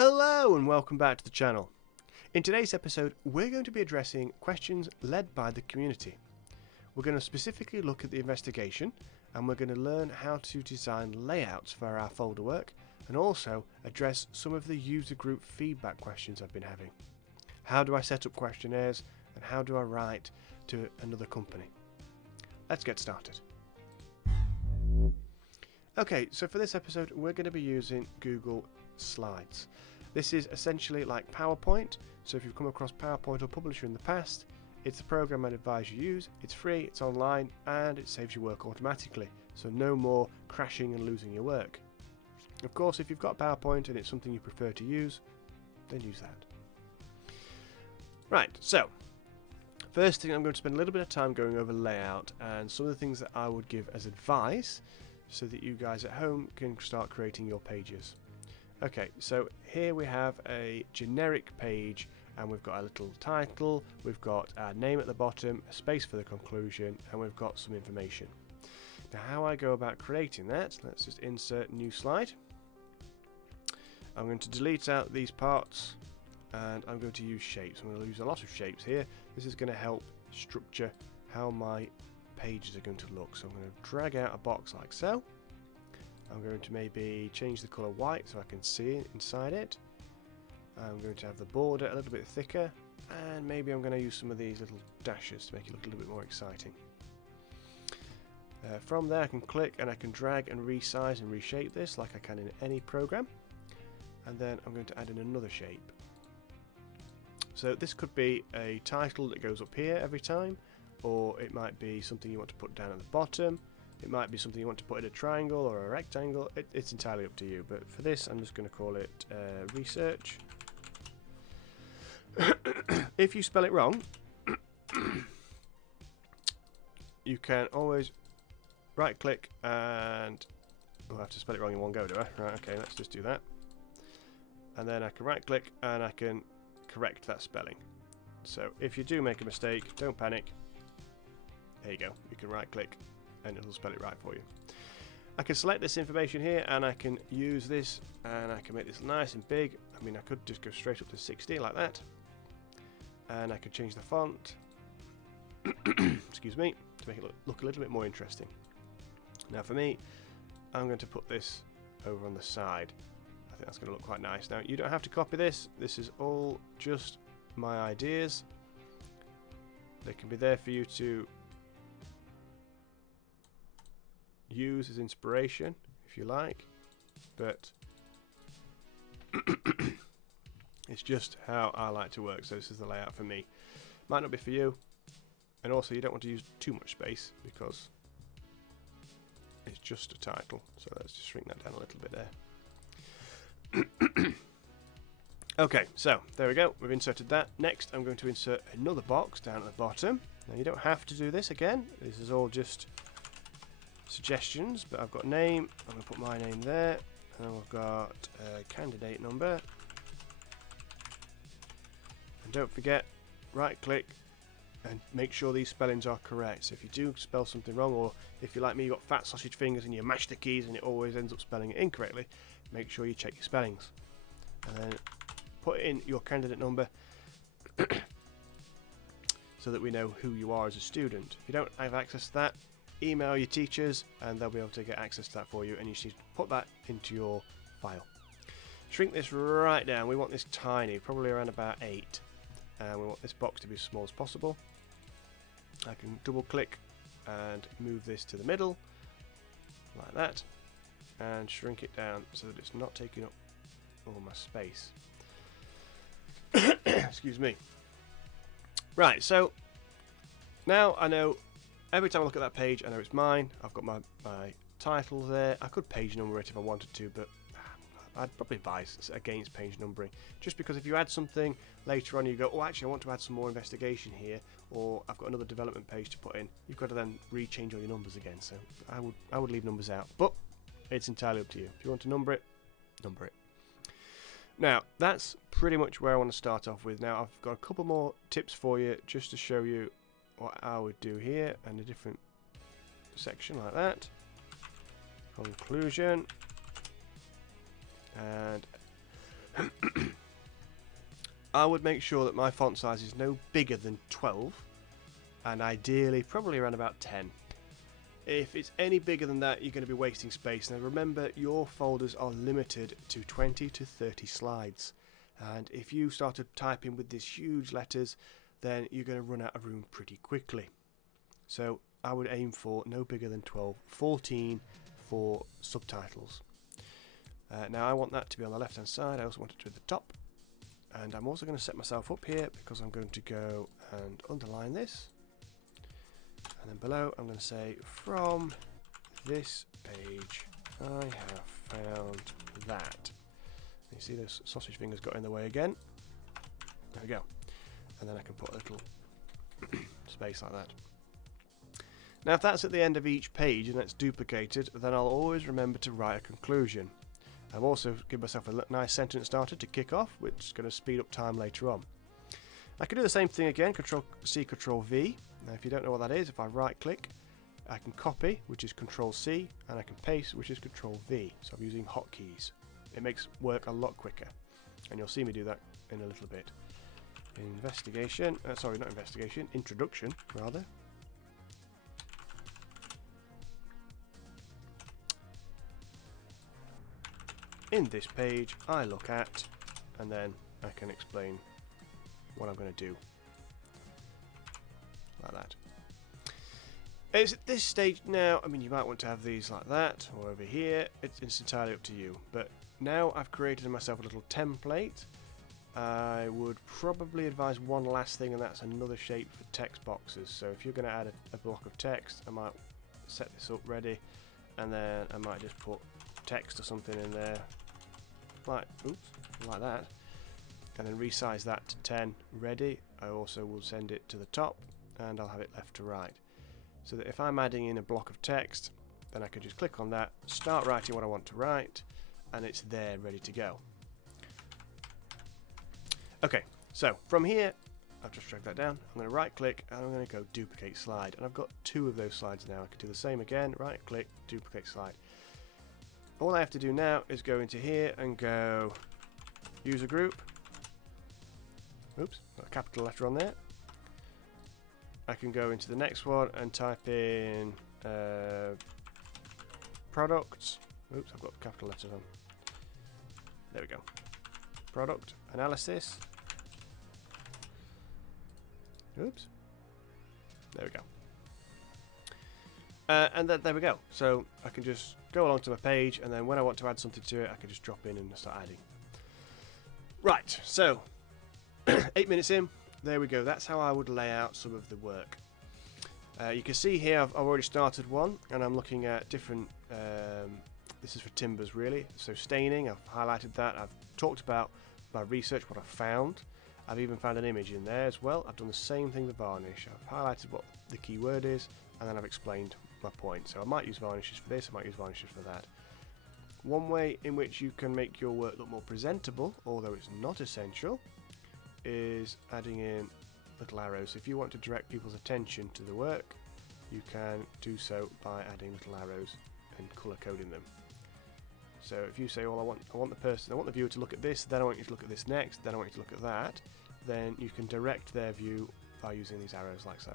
Hello and welcome back to the channel. In today's episode we're going to be addressing questions led by the community. We're going to specifically look at the investigation and we're going to learn how to design layouts for our folder work and also address some of the user group feedback questions I've been having. How do I set up questionnaires and how do I write to another company? Let's get started. Okay, so for this episode we're going to be using Google Slides. This is essentially like PowerPoint, so if you've come across PowerPoint or Publisher in the past, it's the program I'd advise you use. It's free, it's online, and it saves you work automatically, so no more crashing and losing your work. Of course, if you've got PowerPoint and it's something you prefer to use, then use that. Right, so first thing, I'm going to spend a little bit of time going over layout and some of the things that I would give as advice so that you guys at home can start creating your pages. Okay, so here we have a generic page and we've got a little title, we've got our name at the bottom, a space for the conclusion, and we've got some information. Now how I go about creating that, let's just insert new slide. I'm going to delete out these parts and I'm going to use shapes. I'm going to use a lot of shapes here. This is going to help structure how my pages are going to look. So I'm going to drag out a box like so. I'm going to maybe change the colour white so I can see inside it. I'm going to have the border a little bit thicker and maybe I'm going to use some of these little dashes to make it look a little bit more exciting. From there I can click and I can drag and resize and reshape this like I can in any program, and then I'm going to add in another shape. So this could be a title that goes up here every time, or it might be something you want to put down at the bottom. It might be something you want to put in a triangle or a rectangle. It's entirely up to you, but for this I'm just going to call it research. If you spell it wrong, you can always right click and I have to spell it wrong in one go, do I? Right, okay, let's just do that. And then I can right click and I can correct that spelling. So if you do make a mistake, don't panic. There you go, you can right click and it'll spell it right for you. I can select this information here and I can use this and I can make this nice and big. I mean, I could just go straight up to 60 like that, and I could change the font excuse me, to make it look a little bit more interesting. Now for me, I'm going to put this over on the side. I think that's going to look quite nice. Now you don't have to copy this. This is all just my ideas. They can be there for you to use as inspiration if you like, but it's just how I like to work. So this is the layout for me. Might not be for you, and also you don't want to use too much space because it's just a title. So let's just shrink that down a little bit there. Okay, so there we go, we've inserted that. Next I'm going to insert another box down at the bottom. Now you don't have to do this again, this is all just suggestions, but I've got name, I'm going to put my name there, and then we've got candidate number, and don't forget, right click and make sure these spellings are correct. So if you do spell something wrong, or if you're like me, you've got fat sausage fingers and you mash the keys and it always ends up spelling it incorrectly, make sure you check your spellings and then put in your candidate number so that we know who you are as a student. If you don't have access to that, email your teachers and they'll be able to get access to that for you, and you should put that into your file. Shrink this right down. We want this tiny, probably around about 8, and we want this box to be as small as possible. I can double click and move this to the middle like that and shrink it down so that it's not taking up all my space. Excuse me. Right, so now I know. Every time I look at that page, I know it's mine. I've got my title there. I could page number it if I wanted to, but I'd probably advise against page numbering. Just because if you add something later on, you go, oh, actually, I want to add some more investigation here, or I've got another development page to put in. You've got to then rechange all your numbers again. So I would leave numbers out, but it's entirely up to you. If you want to number it, number it. Now that's pretty much where I want to start off with. Now I've got a couple more tips for you just to show you what I would do here, and a different section like that, conclusion, and I would make sure that my font size is no bigger than 12, and ideally probably around about 10. If it's any bigger than that, you're going to be wasting space. Now remember, your folders are limited to 20 to 30 slides, and if you started typing with these huge letters, then you're going to run out of room pretty quickly. So I would aim for no bigger than 12, 14 for subtitles. Now I want that to be on the left hand side. I also want it to be at the top, and I'm also going to set myself up here because I'm going to go and underline this, and then below I'm going to say, from this page I have found that. You see those sausage fingers got in the way again. There we go. And then I can put a little space like that. Now if that's at the end of each page and it's duplicated, then I'll always remember to write a conclusion. I've also given myself a nice sentence starter to kick off, which is going to speed up time later on. I can do the same thing again, Control-C, Control-V. Now if you don't know what that is, if I right click, I can copy, which is Control-C, and I can paste, which is Control-V. So I'm using hotkeys. It makes work a lot quicker, and you'll see me do that in a little bit. Introduction rather. In this page I look at, and then I can explain what I'm going to do, like that. It's at this stage now, I mean, you might want to have these like that or over here, it's entirely up to you, but now I've created myself a little template. I would probably advise one last thing, and that's another shape for text boxes. So if you're going to add a block of text, I might set this up ready, and then I might just put text or something in there, like that, and then resize that to 10 ready. I also will send it to the top, and I'll have it left to right, so that if I'm adding in a block of text, then I can just click on that, start writing what I want to write, and it's there ready to go. Okay, so from here I've just dragged that down. I'm going to right click and I'm going to go duplicate slide, and I've got 2 of those slides now. I can do the same again, right click, duplicate slide. All I have to do now is go into here and go Usergroup. Oops, got a capital letter on there. I can go into the next one and type in products. Oops, I've got capital letters on. There we go. Product analysis. Oops. There we go. And then there we go. So I can just go along to my page, and then when I want to add something to it, I can just drop in and start adding. Right, so 8 minutes in, there we go. That's how I would lay out some of the work. You can see here I've already started one, and I'm looking at different, this is for timbers really, so staining, I've highlighted that, I've talked about my research, what I've found. I've even found an image in there as well. I've done the same thing with varnish. I've highlighted what the key word is, and then I've explained my point. So I might use varnishes for this, I might use varnishes for that. One way in which you can make your work look more presentable, although it's not essential, is adding in little arrows. If you want to direct people's attention to the work, you can do so by adding little arrows and colour coding them. So if you say, well, I want the viewer to look at this, then I want you to look at this next, then I want you to look at that, then you can direct their view by using these arrows like so.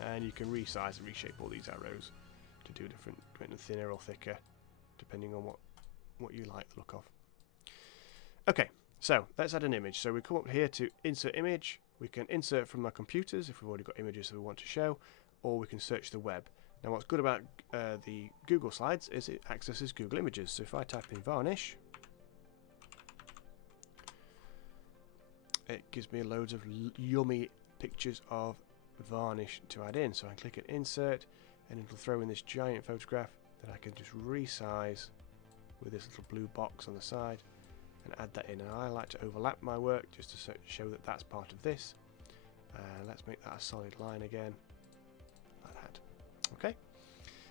And you can resize and reshape all these arrows to do different, thinner or thicker, depending on what you like the look of. Okay, so let's add an image. So we come up here to insert image. We can insert from our computers if we've already got images that we want to show, or we can search the web. Now what's good about the Google Slides is it accesses Google Images. So if I type in varnish, it gives me loads of yummy pictures of varnish to add in. So I click at insert, and it'll throw in this giant photograph that I can just resize with this little blue box on the side and add that in. And I like to overlap my work just to show that that's part of this. Let's make that a solid line again, like that. Okay,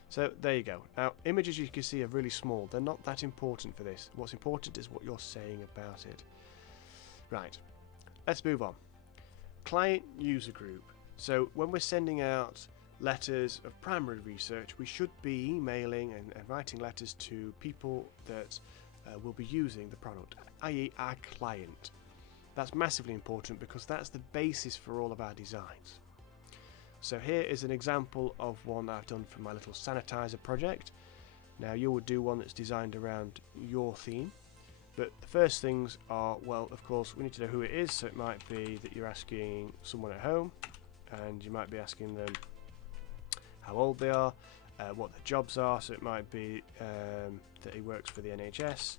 so there you go. Now images, you can see, are really small. They're not that important for this. What's important is what you're saying about it. Right, let's move on. Client user group. So when we're sending out letters of primary research, we should be emailing and writing letters to people that will be using the product, i.e. our client. That's massively important because that's the basis for all of our designs. So here is an example of one I've done for my little sanitizer project. Now you would do one that's designed around your theme, but the first things are, well, of course we need to know who it is. So it might be that you're asking someone at home, and you might be asking them how old they are, what their jobs are. So it might be that he works for the NHS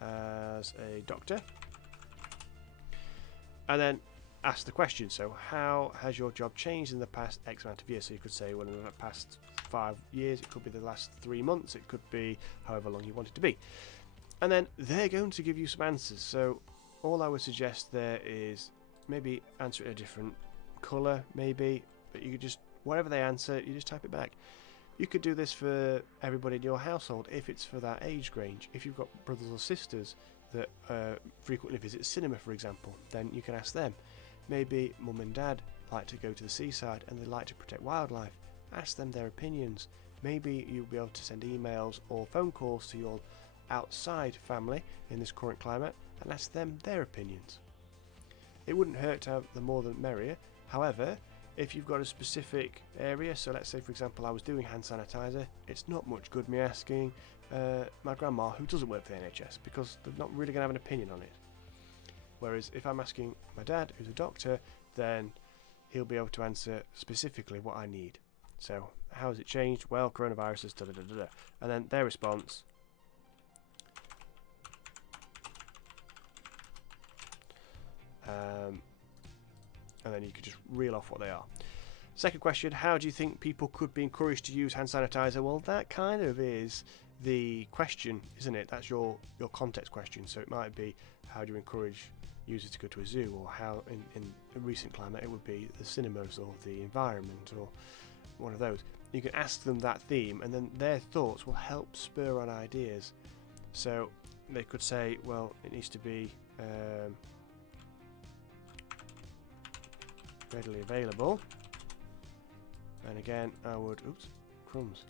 as a doctor, and then ask the question, so how has your job changed in the past X amount of years? So you could say, well, in the past 5 years, it could be the last 3 months, it could be however long you want it to be. And then they're going to give you some answers. So all I would suggest there is maybe answer it in a different colour, maybe, but you could just, whatever they answer, you just type it back. You could do this for everybody in your household if it's for that age range. If you've got brothers or sisters that frequently visit cinema, for example, then you can ask them. Maybe mum and dad like to go to the seaside and they like to protect wildlife. Ask them their opinions. Maybe you'll be able to send emails or phone calls to your outside family in this current climate and ask them their opinions. It wouldn't hurt to have the more the merrier. However, if you've got a specific area, so let's say for example I was doing hand sanitizer, it's not much good me asking my grandma who doesn't work for the NHS, because they're not really going to have an opinion on it. Whereas if I'm asking my dad, who's a doctor, then he'll be able to answer specifically what I need. So, how has it changed? Well, coronavirus is da da da da da. And then their response. And then you could just reel off what they are. Second question, how do you think people could be encouraged to use hand sanitizer? Well, that kind of is the question, isn't it? That's your context question. So it might be, how do you encourage users to go to a zoo, or how in a recent climate it would be the cinemas or the environment or one of those. You can ask them that theme, and then their thoughts will help spur on ideas. So they could say, well, it needs to be readily available, and again I would, oops, crumbs,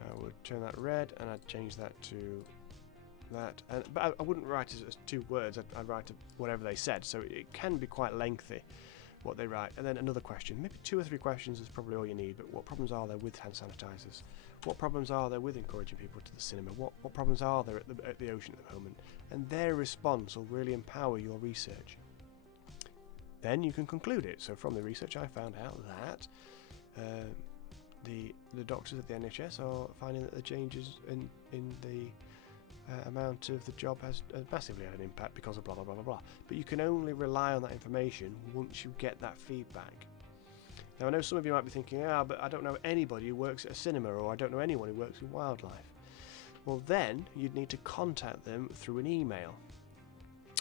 I would turn that red and I'd change that to that, but I wouldn't write it as 2 words. I'd write whatever they said, so it can be quite lengthy what they write. And then another question, maybe 2 or 3 questions is probably all you need. But what problems are there with hand sanitizers? What problems are there with encouraging people to the cinema? What problems are there at the ocean at the moment? And their response will really empower your research. Then you can conclude it. So from the research I found out that the doctors at the NHS are finding that the changes in the amount of the job has massively had an impact because of blah blah blah blah blah. But you can only rely on that information once you get that feedback. Now I know some of you might be thinking, but I don't know anybody who works at a cinema, or I don't know anyone who works in wildlife. Well, then you'd need to contact them through an email.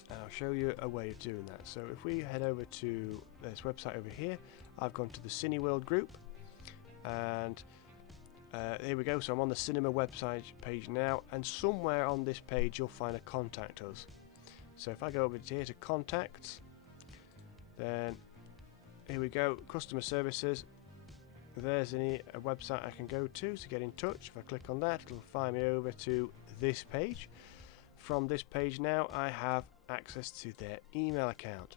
And I'll show you a way of doing that. So if we head over to this website over here, I've gone to the Cineworld group, and here we go. So I'm on the cinema website page now, and somewhere on this page you'll find a contact us. So if I go over to here to contacts, then here we go, customer services. There's a website I can go to get in touch. If I click on that, it'll find me over to this page. From this page now I have access to their email account.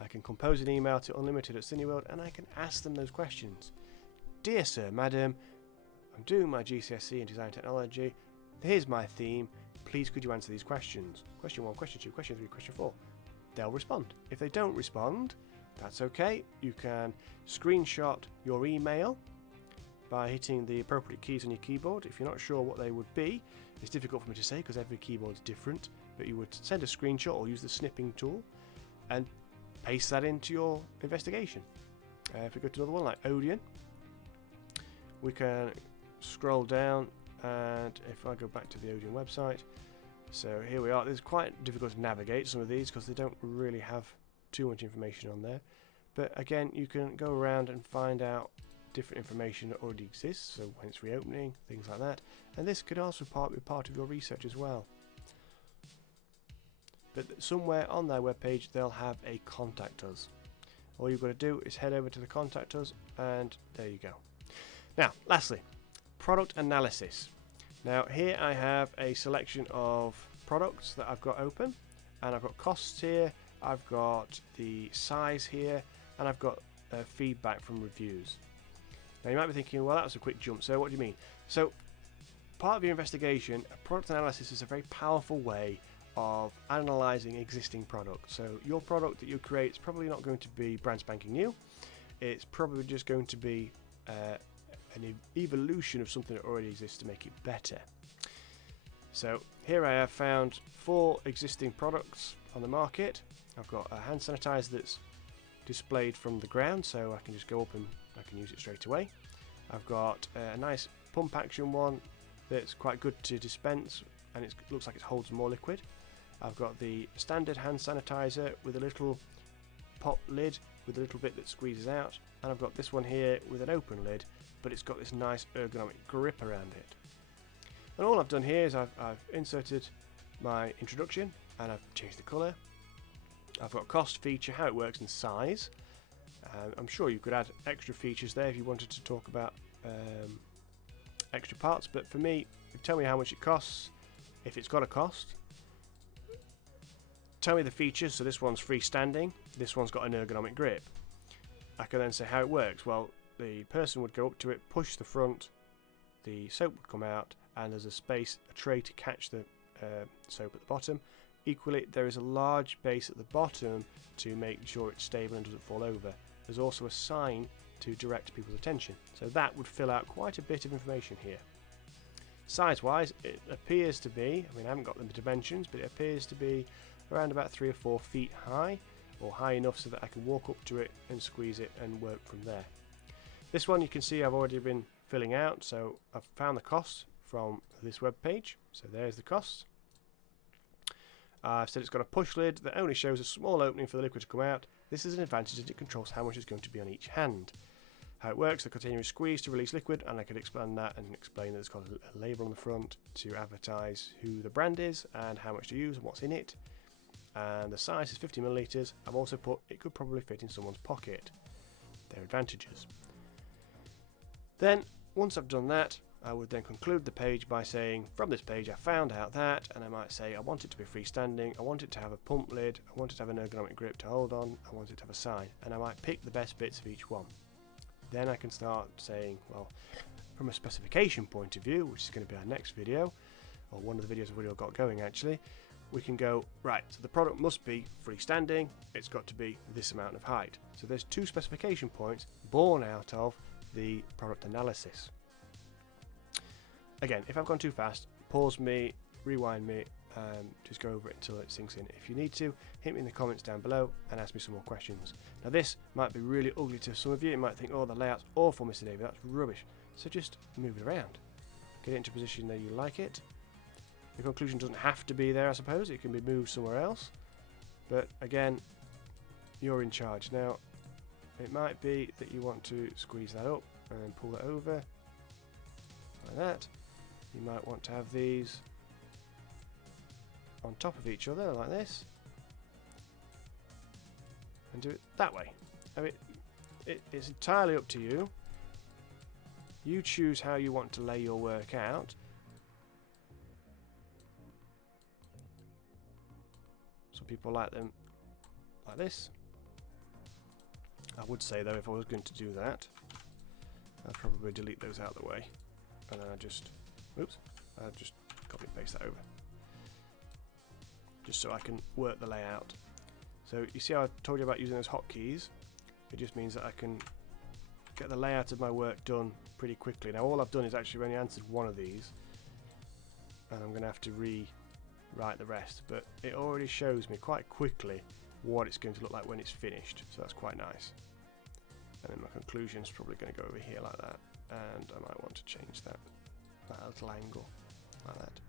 I can compose an email to unlimited@cineworld, and I can ask them those questions. Dear sir, madam, I'm doing my GCSE in design technology. Here's my theme. Please could you answer these questions? Question 1, question 2, question 3, question 4. They'll respond. If they don't respond, that's okay. You can screenshot your email by hitting the appropriate keys on your keyboard. If you're not sure what they would be, it's difficult for me to say because every keyboard is different, but you would send a screenshot or use the snipping tool and paste that into your investigation. If we go to another one like Odeon, we can scroll down, and if I go back to the Odeon website, so here we are. It's quite difficult to navigate some of these because they don't really have too much information on there, but again you can go around and find out different information that already exists, so when it's reopening, things like that, and this could also be part of your research as well. But somewhere on their webpage they'll have a contact us. All you've got to do is head over to the contact us, and there you go. Now lastly, product analysis. Now here I have a selection of products that I've got open, and I've got costs here, I've got the size here, and I've got feedback from reviews. Now you might be thinking, well, that was a quick jump, so what do you mean? So part of your investigation, a product analysis is a very powerful way of analysing existing products. So your product that you create is probably not going to be brand spanking new. It's probably just going to be an evolution of something that already exists to make it better. So here I have found 4 existing products on the market. I've got a hand sanitizer that's displayed from the ground, so I can just go up and I can use it straight away. I've got a nice pump action one that's quite good to dispense, and it looks like it holds more liquid. I've got the standard hand sanitizer with a little pop lid with a little bit that squeezes out, and I've got this one here with an open lid, but it's got this nice ergonomic grip around it. And all I've done here is I've inserted my introduction, and I've changed the colour. I've got cost, feature, how it works, and size. I'm sure you could add extra features there if you wanted to talk about extra parts, but for me, tell me how much it costs, if it's got a cost. Tell me the features, so this one's freestanding, this one's got an ergonomic grip. I can then say how it works. Well, the person would go up to it, push the front, the soap would come out, and there's a tray to catch the soap at the bottom. Equally, there is a large base at the bottom to make sure it's stable and doesn't fall over. There's also a sign to direct people's attention. So that would fill out quite a bit of information here. Size-wise, it appears to be, I mean I haven't got the dimensions, but it appears to be around about 3 or 4 feet high, or high enough so that I can walk up to it and squeeze it and work from there. This one you can see I've already been filling out, so I've found the costs from this web page. So there's the costs. I've said it's got a push lid that only shows a small opening for the liquid to come out. This is an advantage that it controls how much is going to be on each hand. How it works, the continuous squeeze to release liquid, and I could expand that and explain that it's got a label on the front to advertise who the brand is and how much to use and what's in it. And the size is 50 millilitres. I've also put it could probably fit in someone's pocket. Their advantages. Then, once I've done that, I would then conclude the page by saying, from this page I found out that, and I might say I want it to be freestanding, I want it to have a pump lid, I want it to have an ergonomic grip to hold on, I want it to have a sign, and I might pick the best bits of each one. Then I can start saying, well, from a specification point of view, which is going to be our next video, or one of the videos I've already got going actually, we can go, right, so the product must be freestanding, it's got to be this amount of height. So there's 2 specification points born out of the product analysis. Again, if I've gone too fast, pause me, rewind me, just go over it until it sinks in. If you need to, hit me in the comments down below and ask me some more questions. Now this might be really ugly to some of you. You might think, oh, the layout's awful, Mr. David, that's rubbish. So just move it around. Get it into a position that you like it. The conclusion doesn't have to be there, I suppose. It can be moved somewhere else. But again, you're in charge. Now, it might be that you want to squeeze that up and then pull it over like that. You might want to have these on top of each other like this and do it that way. I mean, it's entirely up to you. You choose how you want to lay your work out. Some people like them like this. I would say though, if I was going to do that, I'd probably delete those out of the way, and then I just, I'll just copy and paste that over, just so I can work the layout. So you see how I told you about using those hotkeys? It just means that I can get the layout of my work done pretty quickly. Now all I've done is actually only answered one of these, and I'm going to have to rewrite the rest, but it already shows me quite quickly what it's going to look like when it's finished, so that's quite nice. And then my conclusion is probably going to go over here like that, and I might want to change that little angle like that.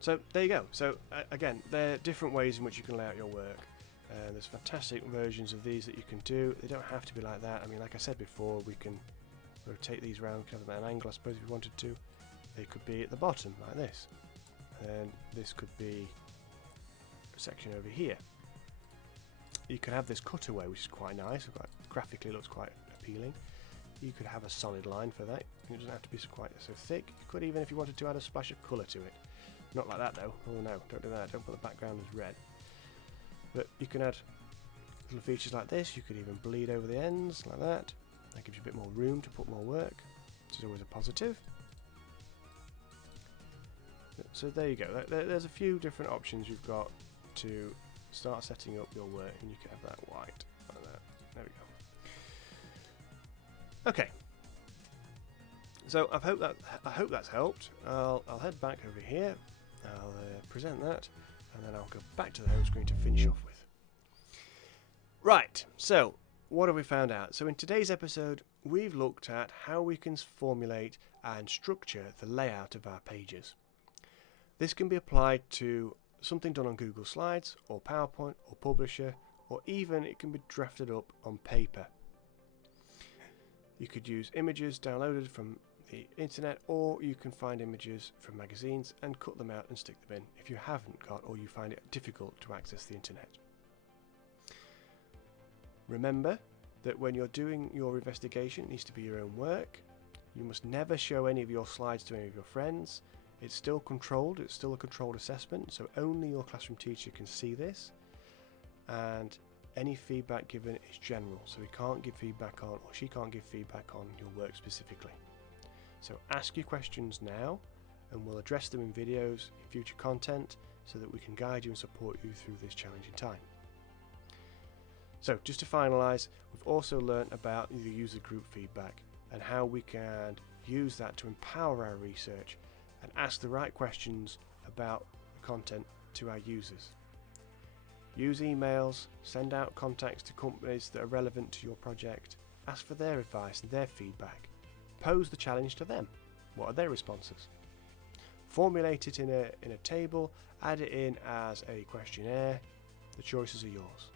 So there you go. So again, there are different ways in which you can lay out your work. There's fantastic versions of these that you can do. They don't have to be like that. I mean, like I said before, we can rotate these around, kind of at an angle, I suppose, if we wanted to. They could be at the bottom like this, and this could be a section over here. You can have this cutaway, which is quite nice. Graphically looks quite appealing. you could have a solid line for that. It doesn't have to be quite so thick. You could even, if you wanted to, add a splash of colour to it. Not like that though. Oh no, don't do that. Don't put the background as red. But you can add little features like this. You could even bleed over the ends like that. That gives you a bit more room to put more work, which is always a positive. So there you go. There's a few different options you've got to start setting up your work, and you can have that white like that. There we go. Okay. So I hope that's helped. I'll head back over here. I'll present that, and then I'll go back to the home screen to finish off with. Right. So what have we found out? So in today's episode, we've looked at how we can formulate and structure the layout of our pages. This can be applied to something done on Google Slides or PowerPoint or Publisher, or even it can be drafted up on paper. You could use images downloaded from the internet, or you can find images from magazines and cut them out and stick them in if you haven't got, or you find it difficult to access the internet. Remember that when you're doing your investigation, it needs to be your own work. You must never show any of your slides to any of your friends. It's still controlled, it's still a controlled assessment, so only your classroom teacher can see this, and any feedback given is general, so he can't give feedback on, or she can't give feedback on your work specifically. So ask your questions now, and we'll address them in videos, in future content, so that we can guide you and support you through this challenging time. So just to finalise, we've also learnt about the user group feedback and how we can use that to empower our research and ask the right questions about the content to our users. Use emails, send out contacts to companies that are relevant to your project, ask for their advice and their feedback. Pose the challenge to them. What are their responses? Formulate it in a table, add it in as a questionnaire. The choices are yours.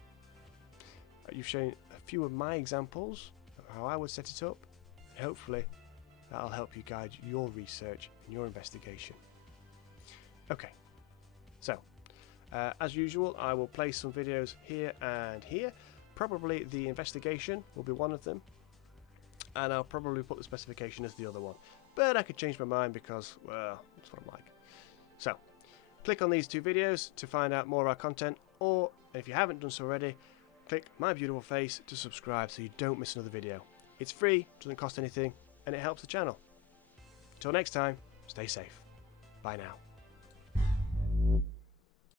You've shown a few of my examples of how I would set it up, and hopefully that'll help you guide your research and your investigation. Okay, so as usual, I will place some videos here and here. Probably the investigation will be one of them, and I'll probably put the specification as the other one. But I could change my mind because, well, that's what I'm like. So, click on these two videos to find out more of our content, or if you haven't done so already, click my beautiful face to subscribe so you don't miss another video. It's free, doesn't cost anything, and it helps the channel. Until next time, stay safe. Bye now.